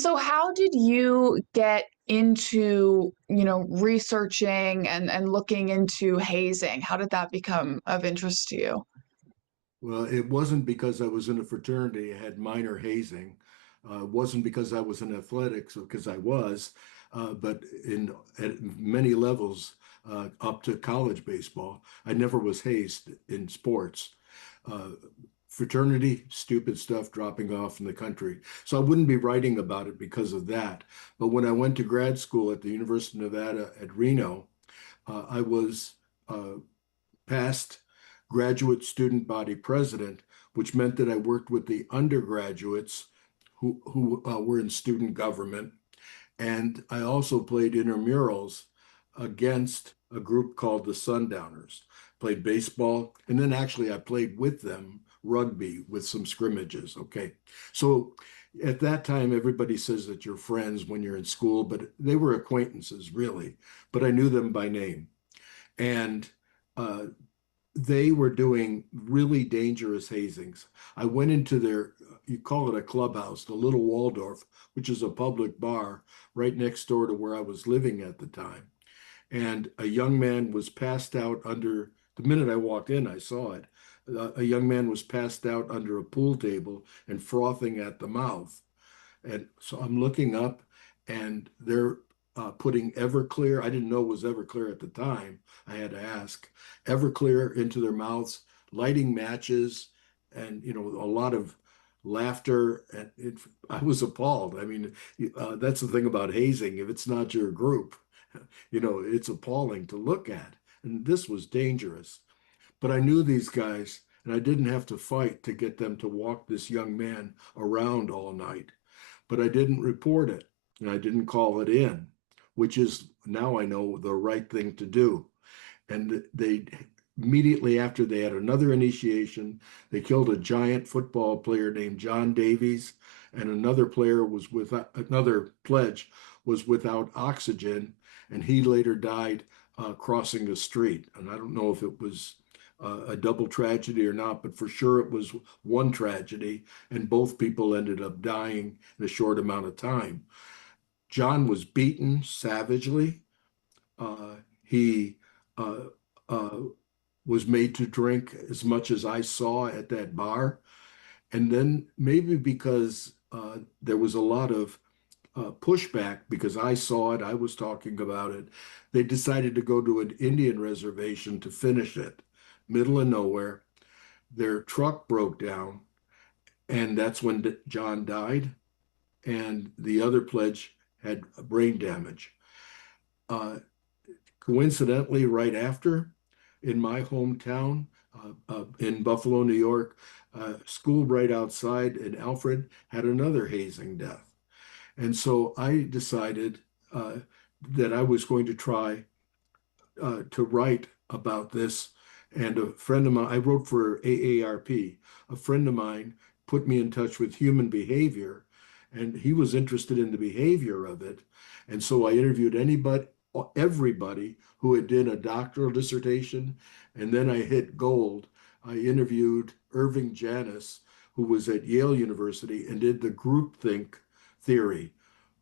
So how did you get into, researching and looking into hazing? How did that become of interest to you? Well, it wasn't because I was in a fraternity, I had minor hazing. It wasn't because I was in athletics, because I was, but at many levels, up to college baseball, I never was hazed in sports. Uh, Fraternity, stupid stuff dropping off in the country. So I wouldn't be writing about it because of that. But when I went to grad school at the University of Nevada at Reno, I was uh, past graduate student body president, which meant that I worked with the undergraduates who were in student government. And I also played intramurals against a group called the Sundowners. Played baseball, and then actually I played with them rugby with some scrimmages. Okay. So at that time, everybody says that you're friends when you're in school, but they were acquaintances, really. But I knew them by name. And uh, they were doing really dangerous hazings. I went into their, you call it a clubhouse, the Little Waldorf, which is a public bar right next door to where I was living at the time. And a young man was passed out under, the minute I walked in, I saw it. A young man was passed out under a pool table and frothing at the mouth. And so I'm looking up and they're putting Everclear. I didn't know it was Everclear at the time. I had to ask. Everclear into their mouths, lighting matches, and a lot of laughter. And I was appalled. I mean, that's the thing about hazing. If it's not your group, it's appalling to look at. And this was dangerous. But I knew these guys, and I didn't have to fight to get them to walk this young man around all night, but I didn't report it and I didn't call it in, which is now I know the right thing to do. And they immediately after they had another initiation, they killed a giant football player named John Davies, and another player was with another pledge was without oxygen, and he later died crossing the street. And I don't know if it was a double tragedy or not, but for sure it was one tragedy, and both people ended up dying in a short amount of time. John was beaten savagely. He uh, uh, was made to drink as much as I saw at that bar. And then maybe because there was a lot of pushback because I saw it, I was talking about it, they decided to go to an Indian reservation to finish it, middle of nowhere. Their truck broke down, and that's when John died, and the other pledge had brain damage. Uh, Coincidentally, right after, in my hometown in Buffalo, New York, school right outside in Alfred had another hazing death. And so I decided that I was going to try to write about this. And a friend of mine, I wrote for AARP. A friend of mine put me in touch with human behavior, and he was interested in the behavior of it. And so I interviewed everybody who had done a doctoral dissertation, and then I hit gold. I interviewed Irving Janis, who was at Yale University and did the groupthink theory.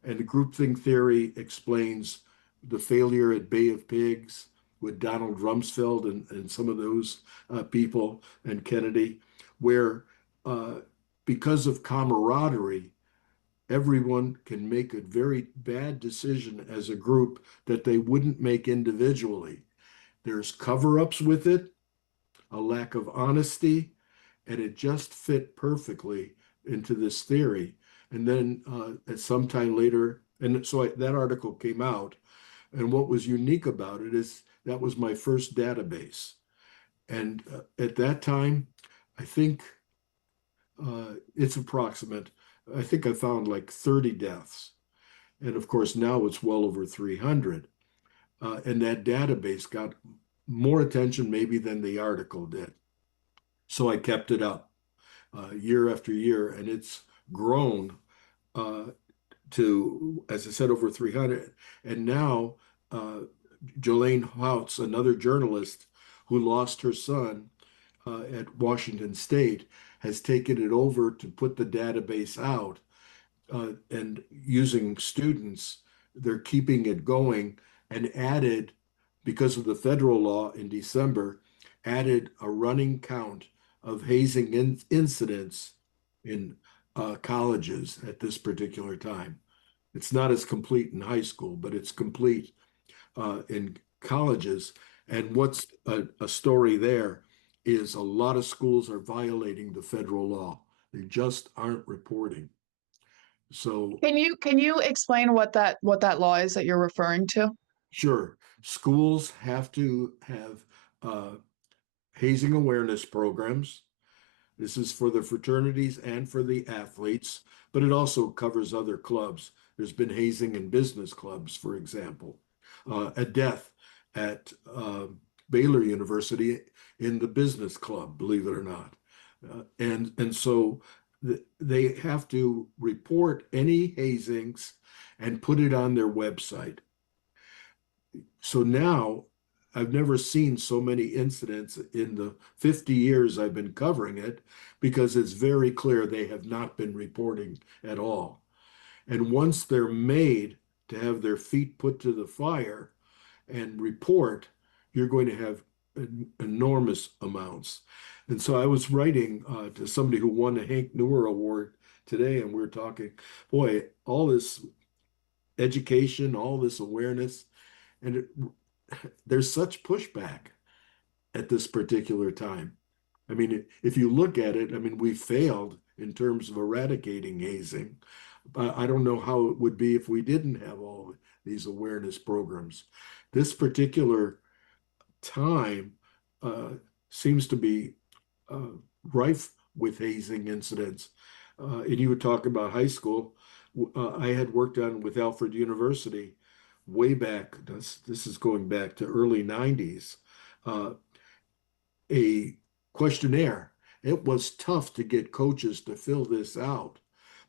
And the groupthink theory explains the failure at Bay of Pigs with Donald Rumsfeld and some of those people and Kennedy, where uh, because of camaraderie, everyone can make a very bad decision as a group that they wouldn't make individually. There's cover ups with it, a lack of honesty, and it just fit perfectly into this theory. And then at some time later, and so that article came out, and what was unique about it is that was my first database. And at that time, I think it's approximate. I think I found like 30 deaths. And of course, now it's well over 300. And that database got more attention maybe than the article did. So I kept it up year after year, and it's grown uh, to, as I said, over 300. And now uh, Jolene Houtz, another journalist who lost her son at Washington State, has taken it over to put the database out. and using students, they're keeping it going and added, because of the federal law in December, added a running count of hazing incidents in colleges at this particular time. It's not as complete in high school, but it's complete in colleges. And what's a story there is a lot of schools are violating the federal law. They just aren't reporting. So, Can you explain what that law is that you're referring to? sure, schools have to have uh, hazing awareness programs. This is for the fraternities and for the athletes, but it also covers other clubs. There's been hazing in business clubs, for example. A death at Baylor University in the business club, believe it or not. And so they have to report any hazings and put it on their website. So now I've never seen so many incidents in the 50 years I've been covering it, because it's very clear they have not been reporting at all. And once they're made to have their feet put to the fire and report, you're going to have enormous amounts. And so I was writing to somebody who won the Hank Nuwer Award today, and we are talking, boy, all this education, all this awareness, and there's such pushback at this particular time. I mean, if you look at it, I mean, we failed in terms of eradicating hazing. I don't know how it would be if we didn't have all these awareness programs. This particular time uh, seems to be uh, rife with hazing incidents. And you would talk about high school. I had worked on with Alfred University way back. This is going back to early 90s. Uh, a questionnaire. It was tough to get coaches to fill this out,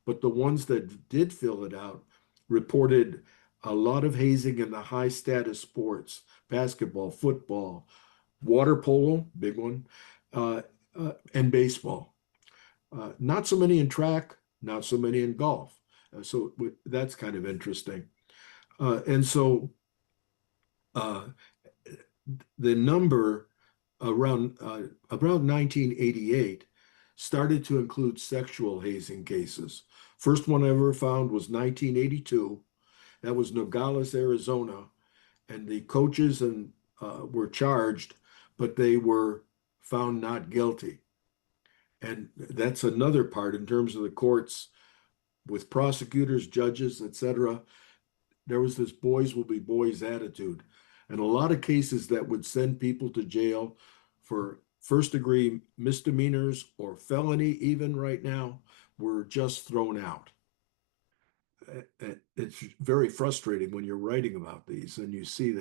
but the ones that did fill it out reported a lot of hazing in the high status sports: basketball, football, water polo, big one, uh, and baseball. Not so many in track, not so many in golf. So that's kind of interesting. And so uh, the number around 1988 started to include sexual hazing cases. First one I ever found was 1982. That was Nogales, Arizona, and the coaches and were charged, but they were found not guilty. And that's another part in terms of the courts with prosecutors, judges, etc. There was this boys will be boys attitude. And a lot of cases that would send people to jail for first degree misdemeanors or felony, even right now, were just thrown out. It's very frustrating when you're writing about these and you see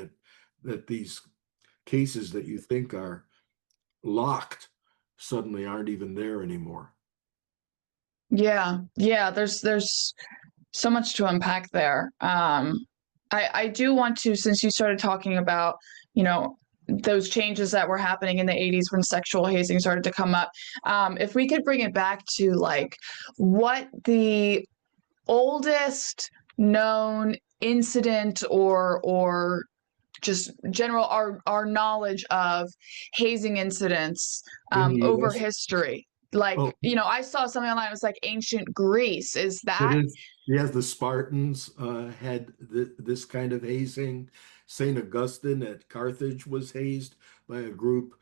that these cases that you think are locked suddenly aren't even there anymore. Yeah, yeah, there's so much to unpack there. I do want to, since you started talking about, you know, those changes that were happening in the 80s when sexual hazing started to come up, if we could bring it back to like what the oldest known incident or just general our knowledge of hazing incidents In the over US, history. Like, oh, I saw something online. It was like ancient Greece. Is it that? is, yes, the Spartans had this kind of hazing. St. Augustine at Carthage was hazed by a group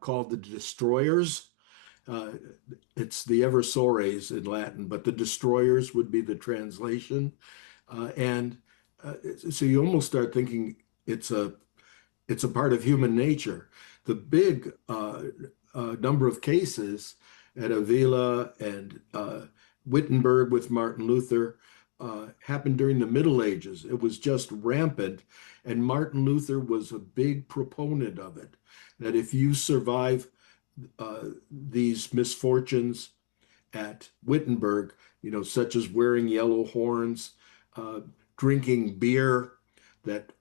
called the Destroyers. Uh, it's the Eversores in Latin, but the Destroyers would be the translation. And so you almost start thinking it's a it's a part of human nature. The big number of cases at Avila and Wittenberg with Martin Luther happened during the Middle Ages. It was just rampant, and Martin Luther was a big proponent of it. That if you survive these misfortunes at Wittenberg, such as wearing yellow horns, uh, drinking beer that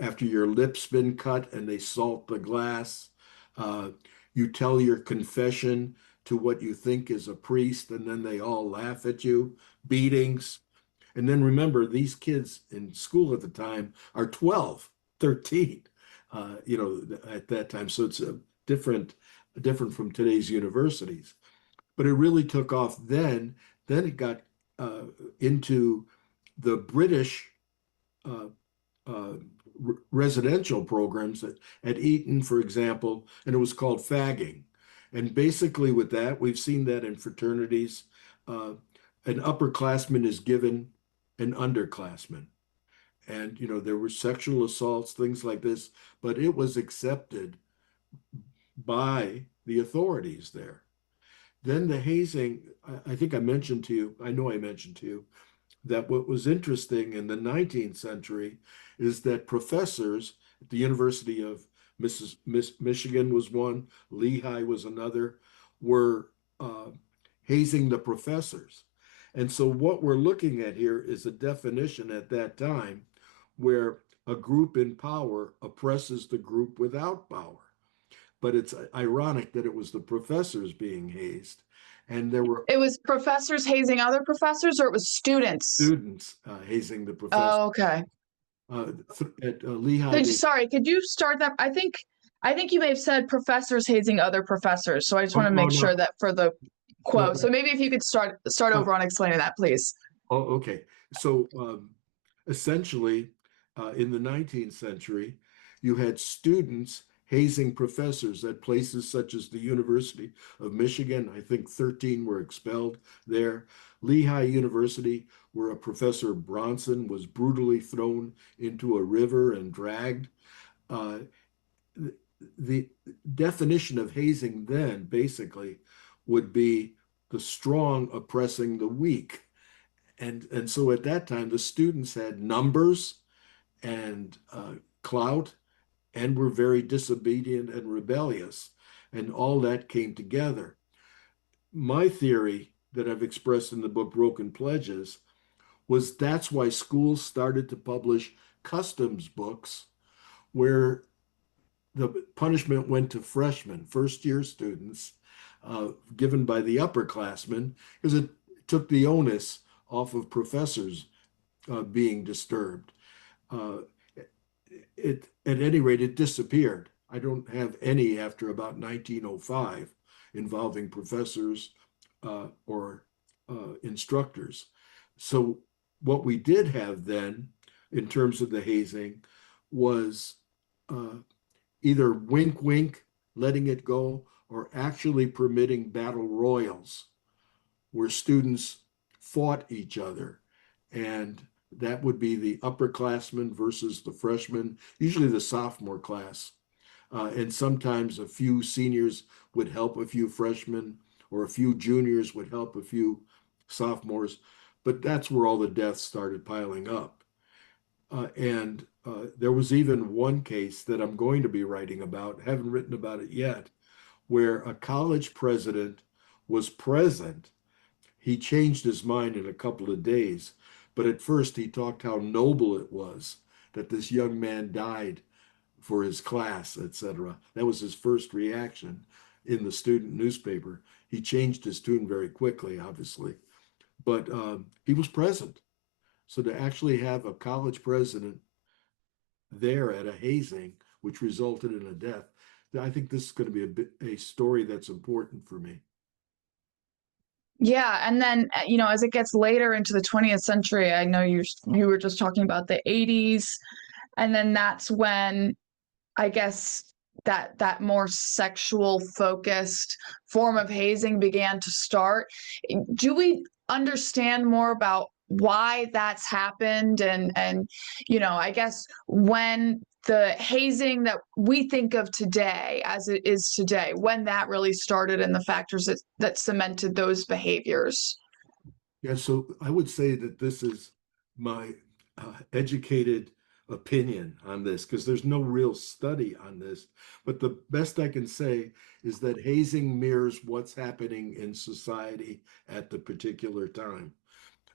after your lips been cut and they salt the glass, uh, you tell your confession to what you think is a priest, and then they all laugh at you. beatings. And then remember, these kids in school at the time are 12, 13, at that time. So it's a different from today's universities. But it really took off then. Then it got into the British uh, uh, residential programs at Eton, for example, and it was called fagging. And basically, with that, we've seen that in fraternities. Uh, an upperclassman is given an underclassman. And, there were sexual assaults, things like this, but it was accepted by the authorities there. Then the hazing, I think I mentioned to you, I know I mentioned to you, that what was interesting in the 19th century is that professors at the University of Michigan was one, Lehigh was another, were hazing the professors. And so what we're looking at here is a definition at that time where a group in power oppresses the group without power. But it's ironic that it was the professors being hazed. And there were It was professors hazing other professors, or it was students? students hazing the professor. Oh, okay. At Lehigh, they Sorry, could you start that? I think you may have said professors hazing other professors. So I just want to oh make sure no that for the no quote. So maybe if you could start uh, over on explaining that, please. oh okay. So essentially, in the 19th century, you had students hazing professors at places such as the University of Michigan. I think 13 were expelled there. Lehigh University, where a Professor Bronson was brutally thrown into a river and dragged. Uh, the definition of hazing then basically would be the strong oppressing the weak. And so at that time, the students had numbers and clout and were very disobedient and rebellious. And all that came together. My theory that I've expressed in the book Broken Pledges was that's why schools started to publish customs books where the punishment went to freshmen, first year students, given by the upperclassmen, because it took the onus off of professors being disturbed. Uh, at any rate, it disappeared. I don't have any after about 1905 involving professors or instructors. So what we did have then, in terms of the hazing, was uh, either wink, wink, letting it go, or actually permitting battle royals where students fought each other. And that would be the upperclassmen versus the freshmen, usually the sophomore class. And sometimes a few seniors would help a few freshmen, or a few juniors would help a few sophomores. But that's where all the deaths started piling up. And there was even one case that I'm going to be writing about, haven't written about it yet, where a college president was present. He changed his mind in a couple of days, but at first he talked how noble it was that this young man died for his class, etc. That was his first reaction in the student newspaper. He changed his tune very quickly, obviously, but he was present. So to actually have a college president there at a hazing, which resulted in a death, I think this is going to be a story that's important for me. Yeah, and then as it gets later into the 20th century, I know you were just talking about the 80s, and then that's when I guess that more sexual focused form of hazing began to start. Do we understand more about why that's happened and I guess when the hazing that we think of today as it is today, when that really started and the factors that cemented those behaviors? Yeah, so I would say that this is my educated opinion on this because there's no real study on this. But the best I can say is that hazing mirrors what's happening in society at the particular time.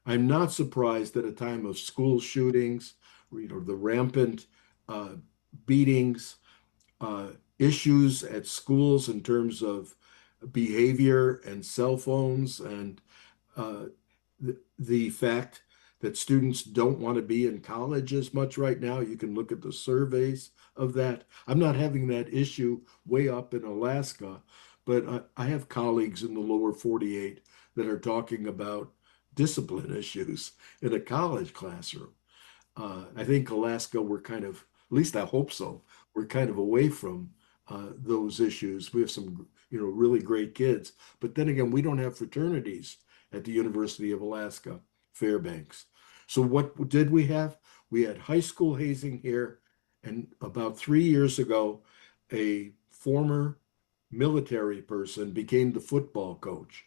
I'm not surprised at a time of school shootings, the rampant uh, beatings, issues at schools in terms of behavior and cell phones and uh, the fact that students don't want to be in college as much right now. You can look at the surveys of that. I'm not having that issue way up in Alaska, but I have colleagues in the lower 48 that are talking about discipline issues in a college classroom. I think Alaska, we're kind of, at least I hope so, we're kind of away from those issues. We have some, really great kids. But then again, we don't have fraternities at the University of Alaska Fairbanks. So what did we have? We had high school hazing here, and about 3 years ago, a former military person became the football coach.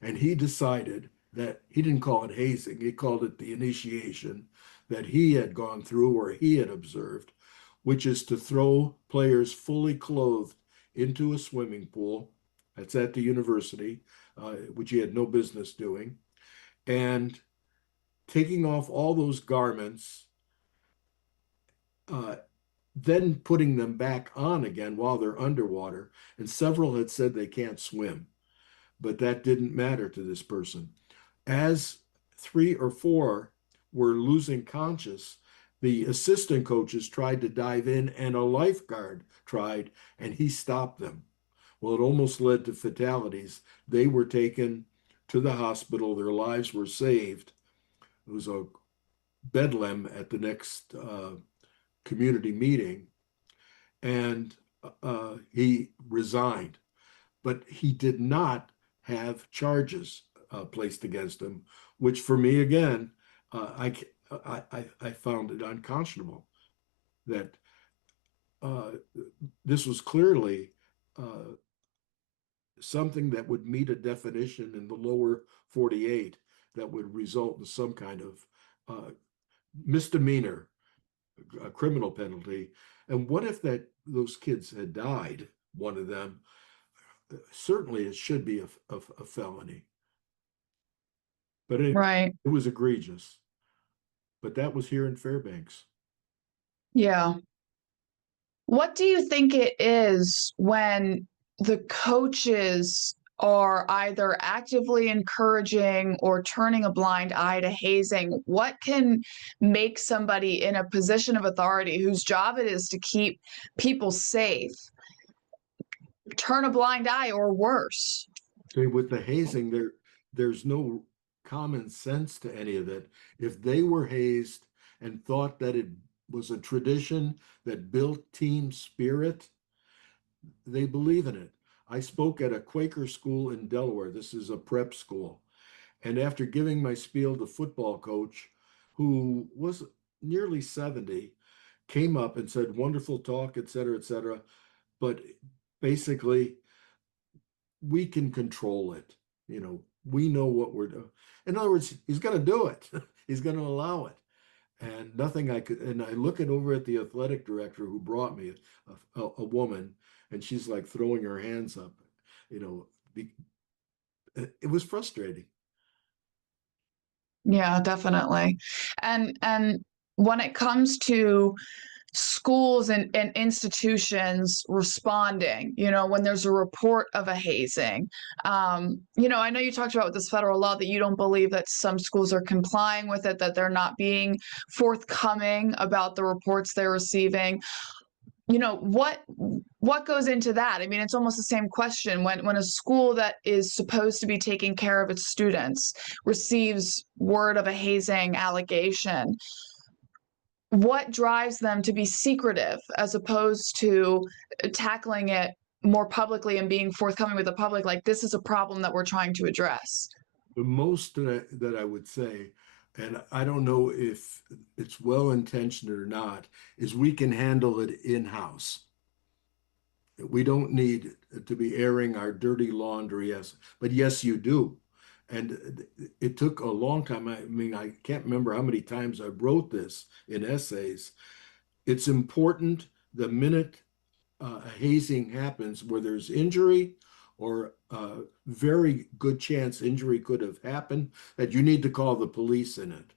And he decided that he didn't call it hazing, he called it the initiation that he had gone through or he had observed, which is to throw players fully clothed into a swimming pool. That's at the university, which he had no business doing, and taking off all those garments, uh, then putting them back on again while they're underwater. And several had said they can't swim, but that didn't matter to this person. As three or four were losing conscious, the assistant coaches tried to dive in, and a lifeguard tried, and he stopped them. Well, it almost led to fatalities. They were taken to the hospital, their lives were saved. It was a bedlam at the next community meeting, and he resigned. But he did not have charges placed against him, which for me, again, I found it unconscionable that uh, this was clearly uh, something that would meet a definition in the lower 48 that would result in some kind of misdemeanor, a criminal penalty. And what if those kids had died, one of them? Certainly it should be a felony. But Right. it was egregious. But that was here in Fairbanks. Yeah. What do you think it is when the coaches are either actively encouraging or turning a blind eye to hazing? What can make somebody in a position of authority whose job it is to keep people safe turn a blind eye or worse? See, with the hazing, there's no common sense to any of it. If they were hazed and thought that it was a tradition that built team spirit, they believe in it. I spoke at a Quaker school in Delaware. This is a prep school. And after giving my spiel, the football coach, who was nearly 70, came up and said, wonderful talk, et cetera, et cetera. But basically, we can control it. We know what we're doing. In other words, he's going to do it. He's going to allow it. And nothing I could, and I look at over at the athletic director who brought me a woman, and she's like throwing her hands up. You know, it was frustrating. Yeah, definitely. And when it comes to schools and institutions responding, when there's a report of a hazing, I know you talked about with this federal law that you don't believe that some schools are complying with it, that they're not being forthcoming about the reports they're receiving. What goes into that? I mean, it's almost the same question when a school that is supposed to be taking care of its students receives word of a hazing allegation. What drives them to be secretive as opposed to tackling it more publicly and being forthcoming with the public, like, this is a problem that we're trying to address? The most that I would say, and I don't know if it's well intentioned or not, is we can handle it in-house. We don't need to be airing our dirty laundry, yes, but yes, you do. And it took a long time. I mean, I can't remember how many times I wrote this in essays. It's important the minute a hazing happens where there's injury or a very good chance injury could have happened, that you need to call the police in it.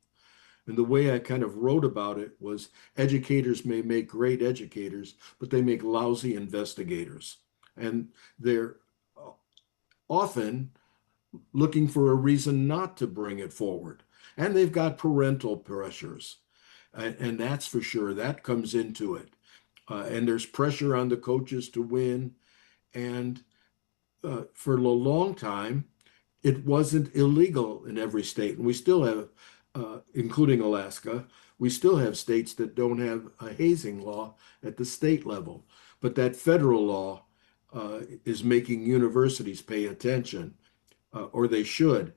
And the way I kind of wrote about it was educators may make great educators, but they make lousy investigators. And they're often looking for a reason not to bring it forward. And they've got parental pressures. And that's for sure. That comes into it. And there's pressure on the coaches to win. And for a long time, it wasn't illegal in every state. And we still have, including Alaska, we still have states that don't have a hazing law at the state level. But that federal law is making universities pay attention, or they should.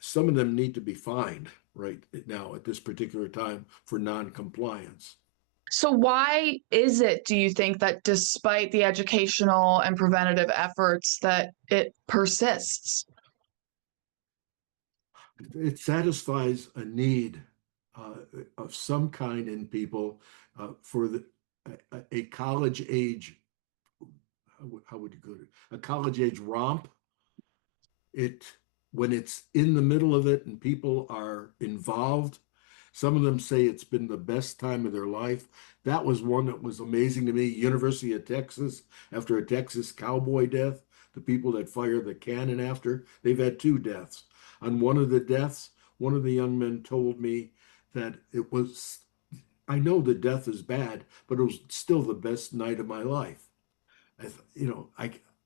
Some of them need to be fined right now at this particular time for non-compliance. So why is it, do you think, that despite the educational and preventative efforts that it persists? It satisfies a need uh, of some kind in people for a college age. How would you put it? A college age romp. It when it's in the middle of it and people are involved. Some of them say it's been the best time of their life. That was one that was amazing to me. University of Texas, after a Texas cowboy death, the people that fired the cannon after, they've had two deaths. On one of the deaths, one of the young men told me that it was, I know the death is bad, but it was still the best night of my life.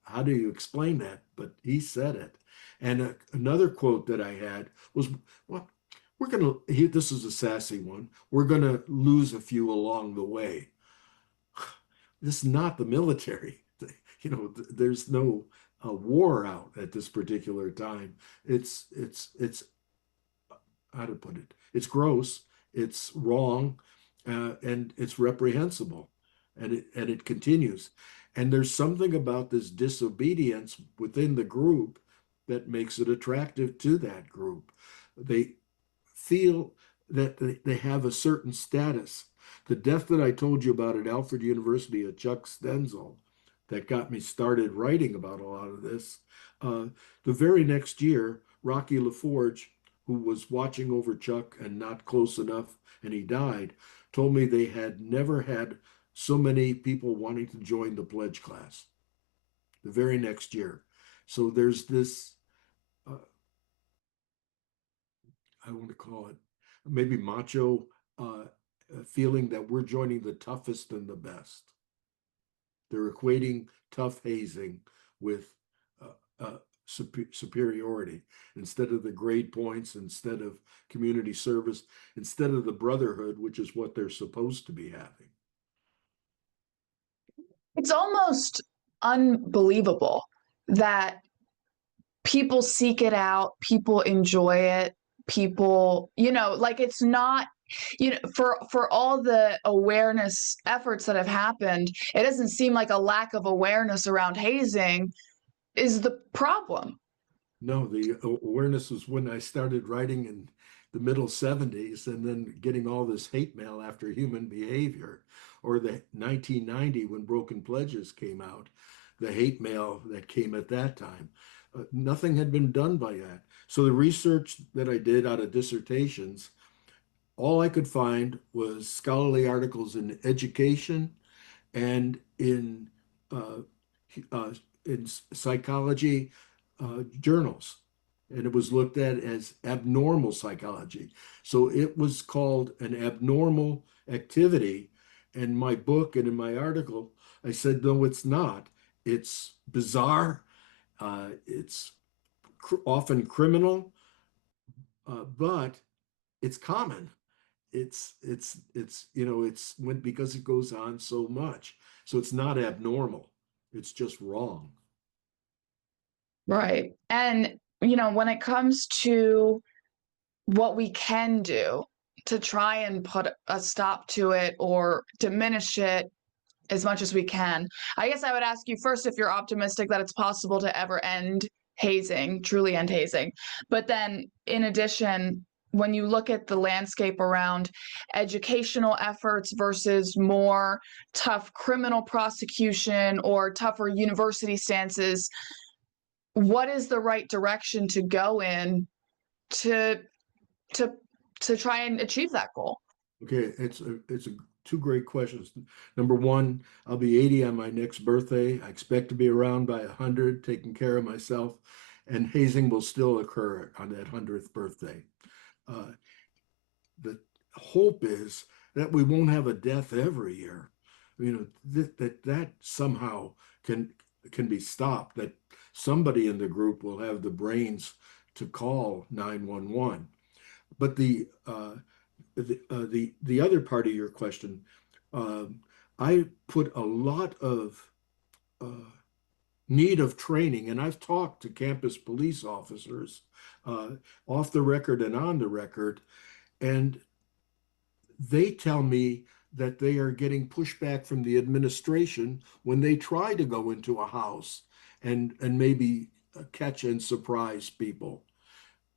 How do you explain that? But he said it. And another quote that I had was, well, this is a sassy one, we're going to lose a few along the way. This is not the military. There's no war out at this particular time. It's how to put it? It's gross, it's wrong, and it's reprehensible, and it continues. And there's something about this disobedience within the group that makes it attractive to that group. They feel that they have a certain status. The death that I told you about at Alfred University of Chuck Stenzel, that got me started writing about a lot of this. Uh, the very next year, Rocky LaForge, who was watching over Chuck and not close enough, and he died, told me they had never had so many people wanting to join the pledge class the very next year. So there's this, uh, I want to call it maybe macho feeling that we're joining the toughest and the best. They're equating tough hazing with superiority instead of the grade points, instead of community service, instead of the brotherhood, which is what they're supposed to be having. It's almost unbelievable that people seek it out, people enjoy it, people, like it's not, for all the awareness efforts that have happened, it doesn't seem like a lack of awareness around hazing is the problem. No, the awareness was when I started writing in the middle 70s and then getting all this hate mail after human behavior, or the 1990 when Broken Pledges came out, the hate mail that came at that time. Nothing had been done by that. So the research that I did out of dissertations, all I could find was scholarly articles in education and uh, uh, in psychology journals, and it was looked at as abnormal psychology. So it was called an abnormal activity. In my book and in my article, I said, no, it's not. It's bizarre. It's often criminal, but it's common. It's when because it goes on so much. So it's not abnormal. It's just wrong. Right. And, when it comes to what we can do to try and put a stop to it or diminish it as much as we can, I guess I would ask you first if you're optimistic that it's possible to ever end hazing, truly end hazing. But then, in addition, when you look at the landscape around educational efforts versus more tough criminal prosecution or tougher university stances, what is the right direction to go in to to to try and achieve that goal? Okay, it's two great questions. Number one, I'll be 80 on my next birthday. I expect to be around by 100, taking care of myself, and hazing will still occur on that 100th birthday. Uh, the hope is that we won't have a death every year. That somehow can be stopped. That somebody in the group will have the brains to call 911. But the other part of your question, uh, I put a lot of uh, need of training, and I've talked to campus police officers uh, off the record and on the record, and they tell me that they are getting pushback from the administration when they try to go into a house and maybe catch and surprise people.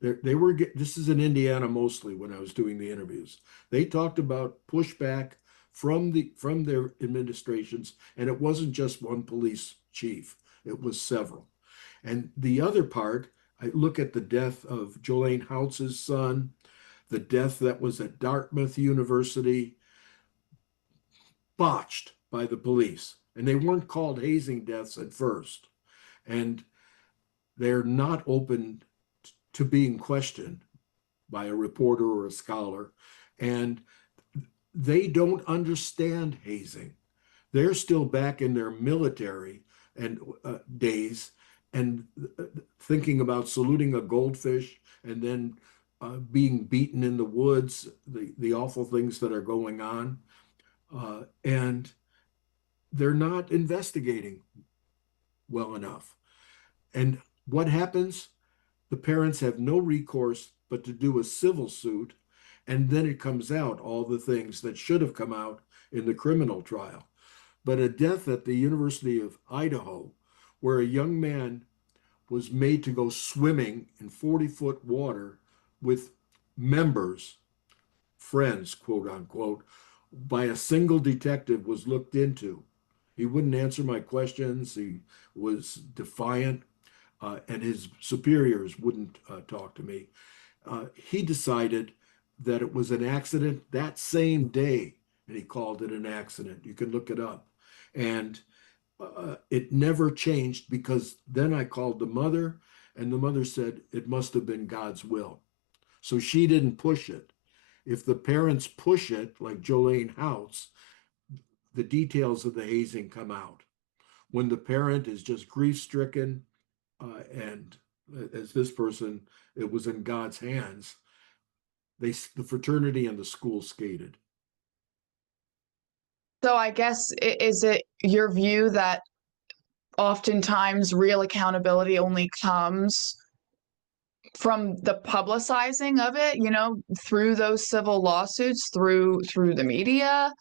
They were this is in Indiana mostly when I was doing the interviews. They talked about pushback from their administrations, and it wasn't just one police chief, it was several. And the other part, I look at the death of Jolene Houtz's son, the death that was at Dartmouth University, botched by the police. And they weren't called hazing deaths at first. And they're not open to being questioned by a reporter or a scholar. And they don't understand hazing. They're still back in their military and days and thinking about saluting a goldfish and then being beaten in the woods, the awful things that are going on. And they're not investigating well enough. And what happens? The parents have no recourse but to do a civil suit. And then it comes out all the things that should have come out in the criminal trial. But a death at the University of Idaho, where a young man was made to go swimming in 40-foot water with members, friends, quote unquote, by a single detective, was looked into. He wouldn't answer my questions. He was defiant, and his superiors wouldn't talk to me. He decided that it was an accident that same day, and he called it an accident. You can look it up. And it never changed because then I called the mother, and the mother said it must have been God's will. So she didn't push it. If the parents push it, like Jolene House, the details of the hazing come out. When the parent is just grief stricken, and as this person, it was in God's hands, the fraternity and the school skated. So I guess is it your view that oftentimes real accountability only comes from the publicizing of it, through those civil lawsuits, through the media?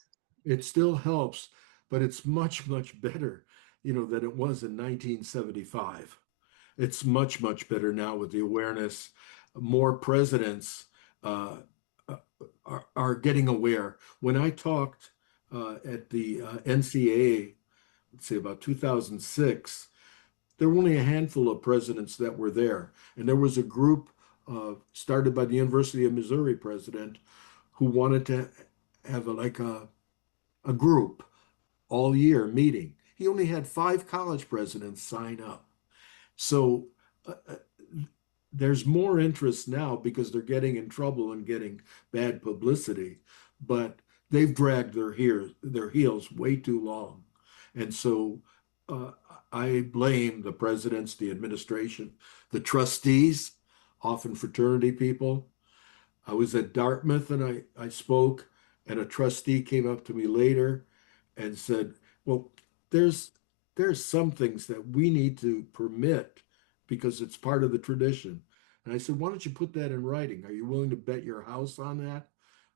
It still helps, but it's much, much better, than it was in 1975. It's much, much better now with the awareness. More presidents uh, are getting aware. When I talked at the NCAA, let's say about 2006, there were only a handful of presidents that were there. And there was a group started by the University of Missouri president who wanted to have a group all year meeting. He only had 5 college presidents sign up. So there's more interest now because they're getting in trouble and getting bad publicity, but they've dragged their heels way too long. And so uh, I blame the presidents, the administration, the trustees, often fraternity people. I was at Dartmouth and I spoke, and a trustee came up to me later and said, well, there's there's some things that we need to permit because it's part of the tradition. And I said, why don't you put that in writing? Are you willing to bet your house on that?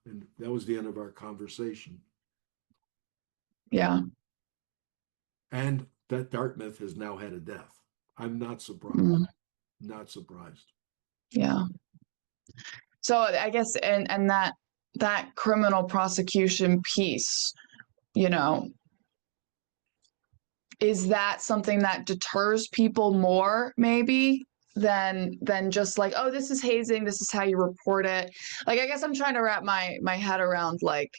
And that was the end of our conversation. Yeah. And that Dartmouth has now had a death. I'm not surprised. Mm, Not surprised. yeah. So I guess and that criminal prosecution piece, you know, is that something that deters people more maybe than just like, oh, this is hazing, this is how you report it. Like I guess I'm trying to wrap my head around like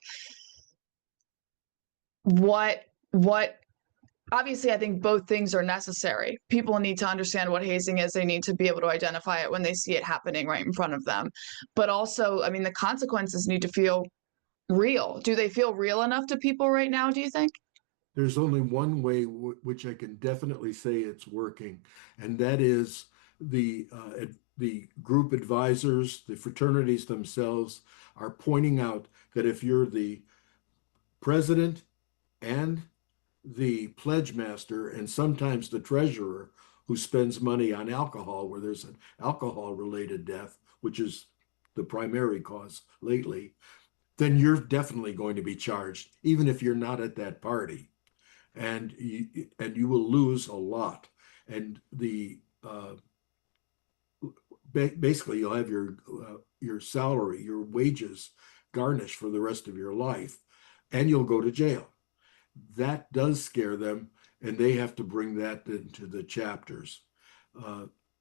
what obviously, I think both things are necessary. People need to understand what hazing is. They need to be able to identify it when they see it happening right in front of them. But also, I mean, the consequences need to feel real. Do they feel real enough to people right now, do you think? There's only one way which I can definitely say it's working, and that is the group advisors, the fraternities themselves are pointing out that if you're the president and the pledge master and sometimes the treasurer who spends money on alcohol, where there's an alcohol related death, which is the primary cause lately, then you're definitely going to be charged, even if you're not at that party. And you will lose a lot. And the basically you'll have your salary, your wages garnished for the rest of your life, and you'll go to jail. That does scare them, and they have to bring that into the chapters.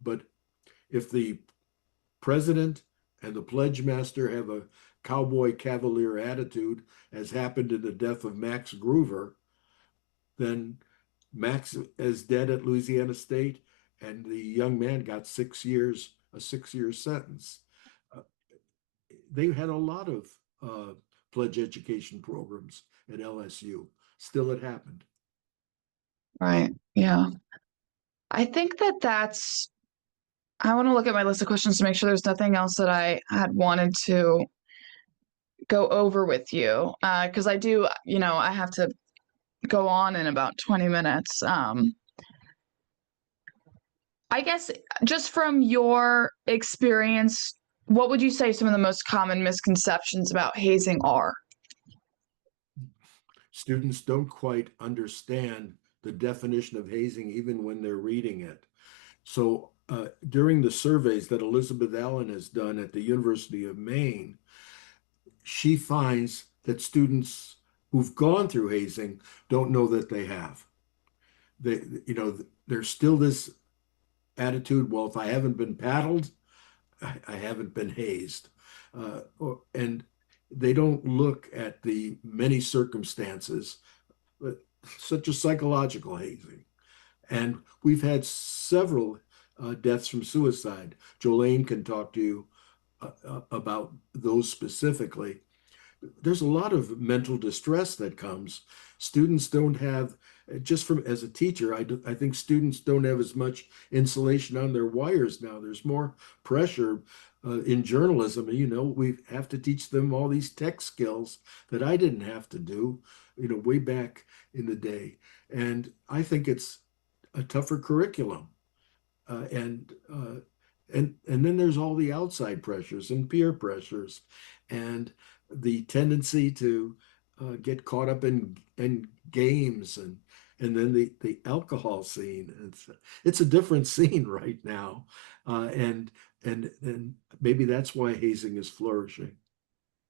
But if the president and the pledge master have a cowboy cavalier attitude, as happened in the death of Max Groover, then Max is dead at Louisiana State, and the young man got 6 years, a 6 year sentence. Uh, they had a lot of pledge education programs at LSU. Still, it happened. Right. Yeah. I think I want to look at my list of questions to make sure there's nothing else that I had wanted to go over with you. Because I do, I have to go on in about 20 minutes. I guess just from your experience, what would you say some of the most common misconceptions about hazing are? Students don't quite understand the definition of hazing even when they're reading it. So during the surveys that Elizabeth Allen has done at the University of Maine, she finds that students who've gone through hazing don't know that they have. They, there's still this attitude, well, if I haven't been paddled, I haven't been hazed. And they don't look at the many circumstances, such as psychological hazing. And we've had several deaths from suicide. Jolene can talk to you about those specifically. There's a lot of mental distress that comes. Students don't have, just from as a teacher, I think students don't have as much insulation on their wires now. There's more pressure in journalism. We have to teach them all these tech skills that I didn't have to do, way back in the day. And I think it's a tougher curriculum. Uh, and uh, and then there's all the outside pressures and peer pressures, and the tendency to get caught up in games, and then the alcohol scene. It's a different scene right now, and maybe that's why hazing is flourishing.